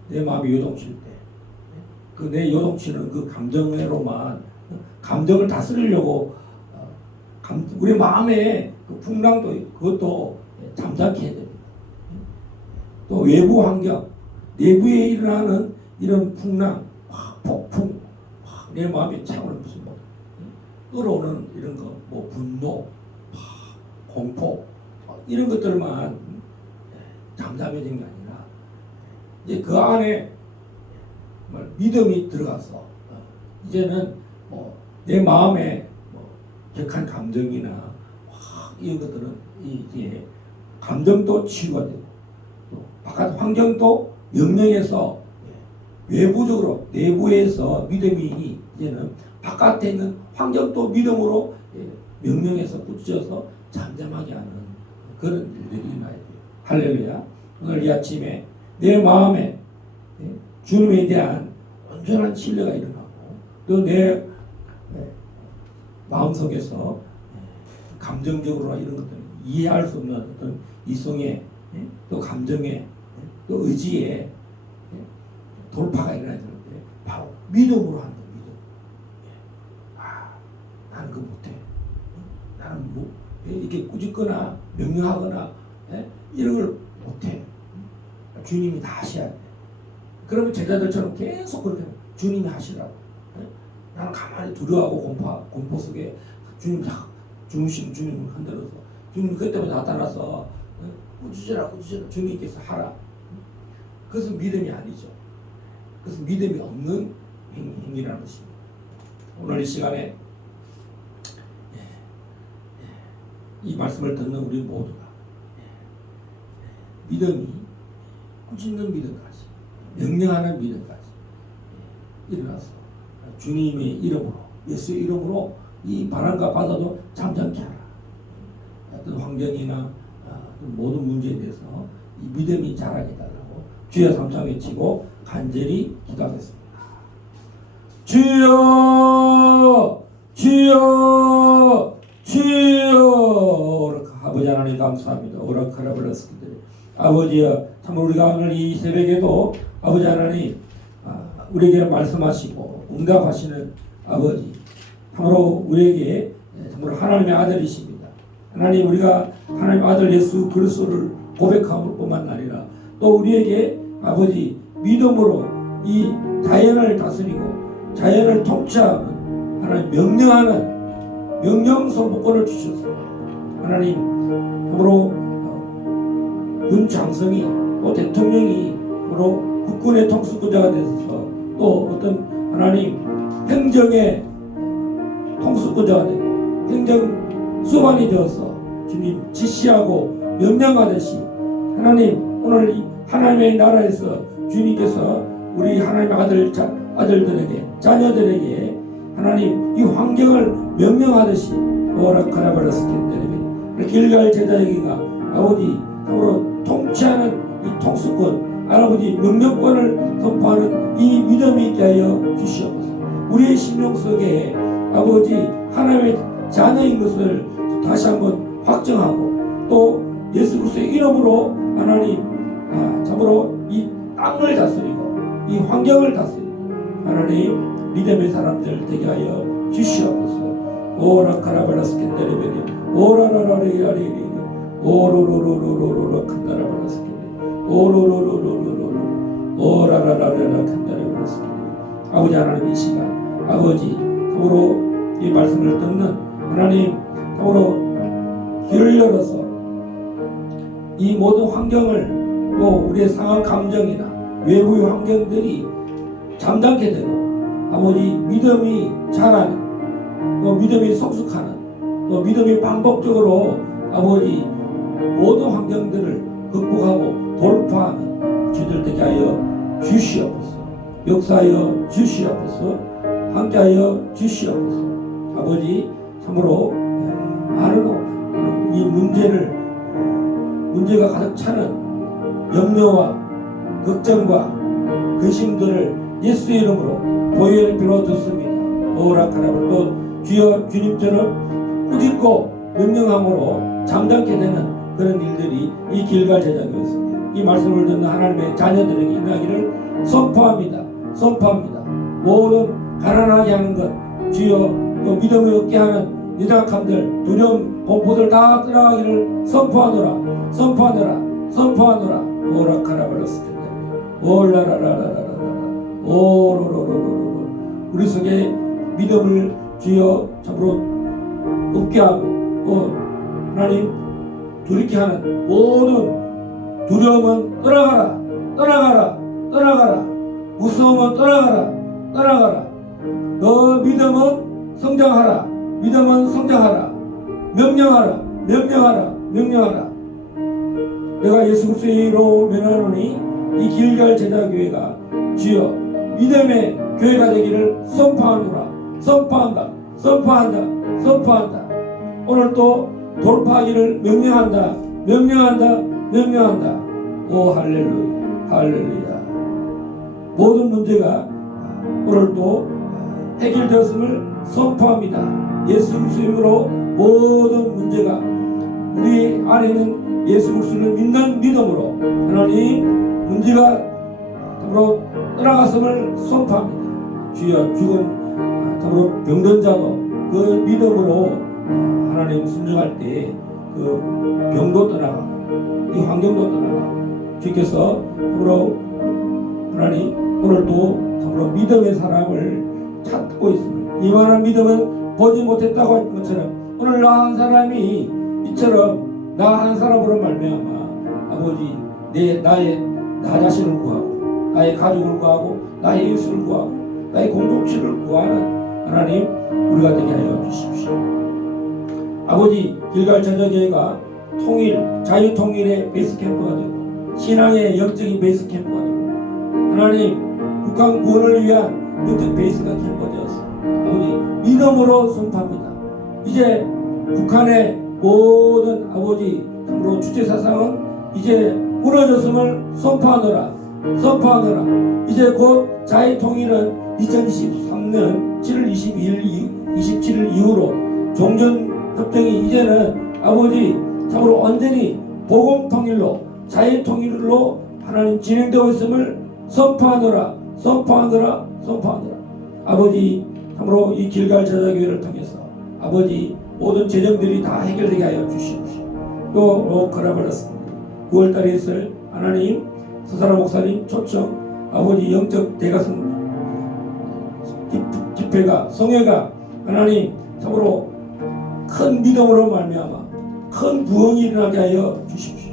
내 마음이 요동칠 때 그 내 요동치는 그 감정으로만 감정을 다스리려고 우리 마음의 그 풍랑도 그것도 잠잠케 해야 됩니다. 또 외부 환경 내부에 일어나는 이런 풍랑 폭풍 내 마음에 차오르는 무슨 뭐 끌어오는 이런 거 뭐 분노 공포 이런 것들만 잠잠해진 게 아니라 이제 그 안에 믿음이 들어가서 이제는 뭐 내 마음에 뭐 격한 감정이나 이런 것들은 이제 감정도 치유가 되고 또 바깥 환경도 명령해서 외부적으로 내부에서 믿음이 이제는 바깥에 있는 환경도 믿음으로 명령해서 꾸짖어서 잠잠하게 하는 그런 일들이 일어나야 돼요. 할렐루야. 오늘 이 아침에 내 마음에 주님에 대한 온전한 신뢰가 일어나고 또 내 마음속에서 감정적으로나 이런 것들 이해할 수 없는 어떤 이성의 또 감정의 또 의지에 돌파가 일어나야 되는데 바로 믿음으로 한다. 믿음. 나는 그거 못해. 나는 뭐 이렇게 꾸짖거나 명령하거나 이런 걸 못해. 주님이 다 하셔야 돼. 그러면 제자들처럼 계속 그렇게 주님이 하시라고. 나는 가만히 두려워하고 공포 속에 주님 주무시는 주님을 흔들어서 주님이 그때부터 나타나서 꾸짖으라 주님께서 하라. 그것은 믿음이 아니죠. 그것은 믿음이 없는 행위라는 것입니다. 오늘 이 시간에 이 말씀을 듣는 우리 모두가 믿음이 꾸짖는 믿음까지, 명령하는 믿음까지 일어나서 주님의 이름으로, 예수의 이름으로 이 바람과 바다도 잠잠케 하라. 어떤 환경이나 모든 문제에 대해서 이 믿음이 자라게 달라고 주여 삼창 외치고 간절히 기도하겠습니다. 주여, 주여, 주여. 아버지 하나님 감사합니다. 오라카라블라스키들 아버지여, 참 우리가 오늘 이 새벽에도 아버지 하나님 우리에게 말씀하시고 응답하시는 아버지, 참으로 우리에게 참으로 하나님의 아들이십니다. 하나님, 우리가 하나님의 아들 예수 그리스도를 고백함을 뿐만 아니라 또 우리에게 아버지 믿음으로 이 자연을 다스리고 자연을 통치하는 하나님 명령하는 명령 선포권을 주셨습니다. 하나님, 참으로 군 장성이 또 대통령이 참으로 국군의 통수권자가 되어서 또 어떤 하나님 행정의 통수권자가 되고 행정 수반이 되어서 주님 지시하고 명령하듯이 하나님 오늘 이 하나님의 나라에서 주님께서 우리 하나님의 아들들에게 자녀들에게 하나님 이 환경을 명령하듯이 오라카라바라스켄데레베 길갈 제자에게가 아버지 참으로 통치하는 이 통수권 아버지 명령권을 선포하는 이 믿음이 있게 하여 주시옵소서. 우리의 심령 속에 아버지 하나님의 자녀인 것을 다시 한번 확정하고 또 예수 그리스도의 이름으로 하나님 참으로 이 땅을 다스리고 이 환경을 다스리고 하나님 믿음의 사람들 되게 하여 주시옵소서. 오라카라발라스켄데레베리 오라라라리아리리 오로로로로로로 칸다라발라스켄데레 오로로로로로로 오라라라라라 칸다라발라스켄데레 아버지 하나님 이 시간 아버지 참으로 이 말씀을 듣는 하나님 참으로 길을 열어서 이 모든 환경을 또 우리의 상황 감정이나 외부의 환경들이 잠잠게 되고 아버지 믿음이 자라는 또 믿음이 성숙하는 또 믿음이 반복적으로 아버지 모든 환경들을 극복하고 돌파하는 주들 되게 하여 주시옵소서. 역사하여 주시옵소서. 함께하여 주시옵소서. 아버지 참으로 많은 이 문제가 가득 차는 염려와 걱정과 근심들을 예수의 이름으로 보혈의 피로 듣습니다. 오라카라를 또 주여 주님처럼 꾸짖고 명령함으로 잠잠게 되는 그런 일들이 이 길갈 제자교였습니다. 이 말씀을 듣는 하나님의 자녀들에게 일어나기를 선포합니다. 선포합니다. 모든 가난하게 하는 것 주여 또 믿음을 얻게 하는 유약함들 두려움 공포들 다 떠나가기를 선포하노라. 선포하노라. 선포하노라. 오라카라발로스텐데 올라라라라라라 오로로로로로 우리 속에 믿음을 주여 참으로 없게 하고 또 하나님 두렵게 하는 모든 두려움은 떠나가라. 떠나가라. 떠나가라. 무서움은 떠나가라. 떠나가라. 너 믿음은 성장하라. 믿음은 성장하라. 명령하라. 명령하라. 명령하라. 내가 예수 그리스도의 이름으로 명하노니 이 길갈 제자교회가 주여 믿음의 교회가 되기를 선포하노라. 선포한다. 선포한다. 선포한다. 오늘 또 돌파하기를 명령한다. 명령한다. 명령한다. 오 할렐루야. 할렐루야. 모든 문제가 오늘 또 해결되었음을 선포합니다. 예수 그리스도의 이름으로 모든 문제가 우리 안에 있는 예수 그리스도를 믿는 믿음으로 하나님 문제가 더불어 떠나갔음을 선포합니다. 주여 죽은 더불어 병든 자도 그 믿음으로 하나님 순종할 때 그 병도 떠나가고 이 환경도 떠나가고 주께서 더불어 하나님 오늘도 더불어 믿음의 사람을 찾고 있습니다. 이만한 믿음은 보지 못했다고 한 것처럼 오늘 나 한 사람이 이처럼 나 한 사람으로 말미암아 아버지 나 자신을 구하고 나의 가족을 구하고 나의 예수를 구하고 나의 공동체를 구하는 하나님 우리가 되게 하여 주십시오. 아버지 길갈 제자교회가 통일 자유통일의 베이스캠프가 되고 신앙의 영적인 베이스캠프가 되고 하나님 북한 구원을 위한 영적 베이스가 캠프가 되었어. 아버지 믿음으로 선포합니다. 이제 북한의 모든 아버지 참으로 주체 사상은 이제 무너졌음을 선포하노라. 이제 곧 자유통일은 2023년 7월 27일 이후로 종전협정이 이제는 아버지 참으로 완전히 복음통일로 자유통일로 하나님 진행되고 있음을 선포하노라. 아버지 참으로 이 길갈 제자교회를 통해서 아버지 모든 재정들이 다 해결되게 하여 주시옵시오. 또 걸어버렸습니다. 9월달에 있을 하나님 서사라 목사님 초청 아버지 영적 대가성 집회가 성회가 하나님 참으로 큰 믿음으로 말미암아 큰 부흥이 일어나게 하여 주십시오.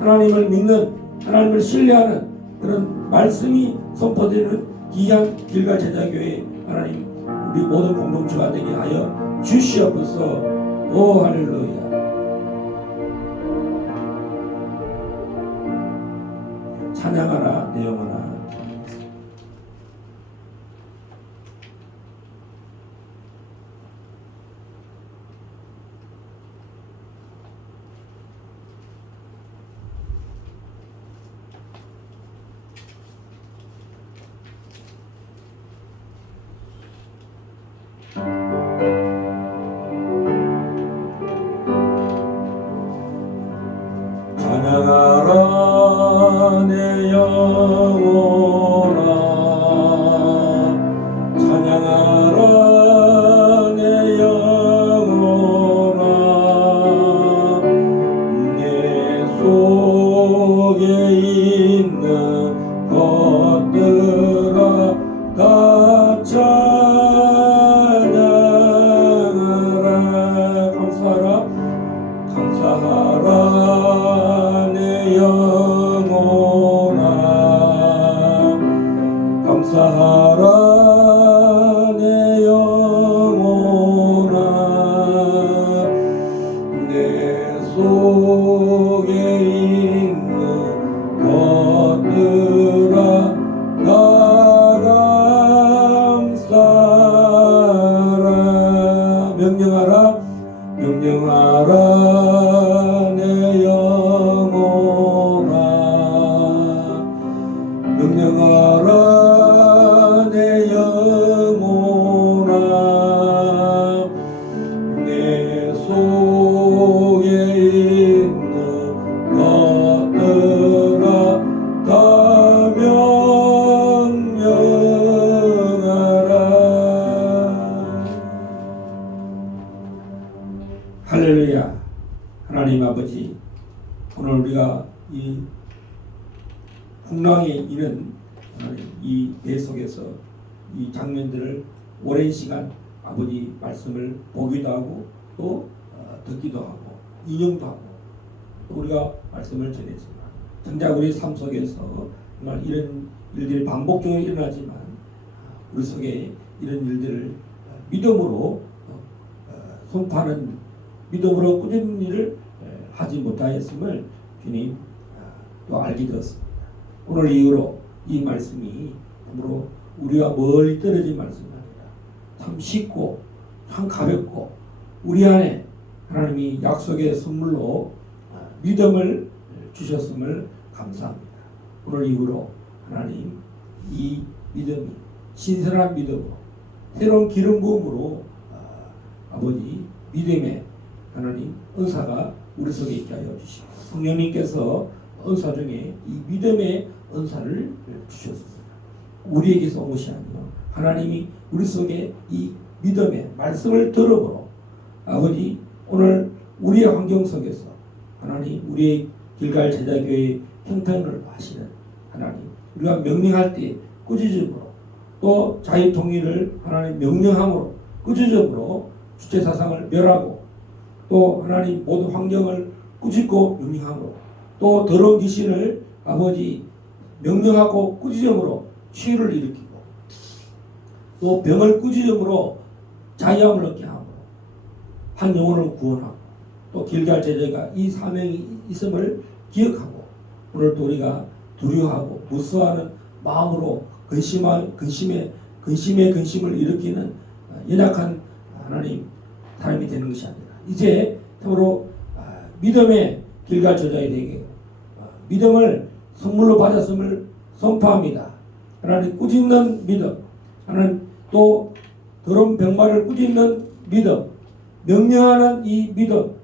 하나님을 믿는 하나님을 신뢰하는 그런 말씀이 선포되는 귀한 길갈 제자교회 하나님 우리 모든 공동체가 되게 하여 주시옵소서. 오 할렐루야. 찬양하라 내 영혼아. 찬양하라 내 영혼아. 찬양하라 내 영혼아. 내 속에 있는 것들아 다 찬양하라. 감사하라 내 영혼아. 감사하라 내 영혼아. 내 속에 있는 것들아 다 감사하라. 명령하라 내 영혼아. 명령하라 내 영혼아. 내 속에 있는 것들아 다 명령하라. 할렐루야. 하나님 아버지 오늘 우리가 이 풍랑이 있는 이 배 속에서 이 장면들을 오랜 시간 아버지 말씀을 보기도 하고 또 듣기도 하고 인용도 하고 또 우리가 말씀을 전했지만 정작 우리 삶 속에서 정말 이런 일들이 반복적으로 일어나지만 우리 속에 이런 일들을 믿음으로 선포하는 믿음으로 꾸준히 일을 하지 못하였음을 주님 또 알게 되었습니다. 오늘 이후로 이 말씀이 참으로 우리와 멀리 떨어진 말씀이 아니라 참 쉽고 참 가볍고 우리 안에 하나님이 약속의 선물로 믿음을 주셨음을 감사합니다. 오늘 이후로 하나님 이 믿음이 신선한 믿음으로 새로운 기름 부음으로 아버지 믿음의 하나님 은사가 우리 속에 있게 하여 주시고 성령님께서 은사 중에 이 믿음의 은사를 주셨습니다. 우리에게서 온 것이 아니요 하나님이 우리 속에 이 믿음의 말씀을 들어보러 아버지 오늘 우리의 환경 속에서 하나님 우리의 길갈 제자교회 형편을 아시는 하나님 우리가 명령할 때 꾸짖음으로 또 자유통일을 하나님 명령함으로 꾸짖음으로 주체사상을 멸하고 또 하나님 모든 환경을 꾸짖고 명령함으로 또 더러운 귀신을 아버지 명령하고 꾸짖음으로 치유를 일으키고 또 병을 꾸짖음으로 자유함을 얻게 함으로 한 영혼을 구원하고 또 길갈 제자가 이 사명이 있음을 기억하고 오늘도 우리가 두려워하고 무서워하는 마음으로 근심의 근심을 일으키는 연약한 하나님 사람이 되는 것이 아니라 이제 참으로 믿음의 길갈 제자가 되게 믿음을 선물로 받았음을 선포합니다. 하나님 꾸짖는 믿음, 하나님 또 더러운 병마를 꾸짖는 믿음, 명령하는 이 믿음,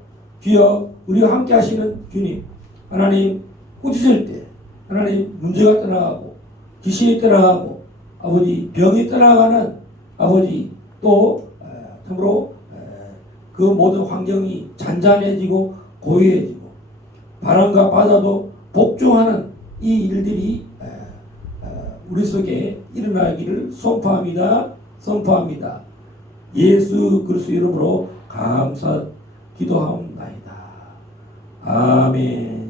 주여 우리와 함께 하시는 주님, 하나님 꾸짖을 때 하나님 문제가 떠나가고 귀신이 떠나가고 아버지 병이 떠나가는 아버지 또 참으로 그 모든 환경이 잔잔해지고 고요해지고 바람과 바다도 복종하는 이 일들이 우리 속에 일어나기를 선포합니다. 예수 그리스도 이름으로 감사 기도하옵나이다. 아멘.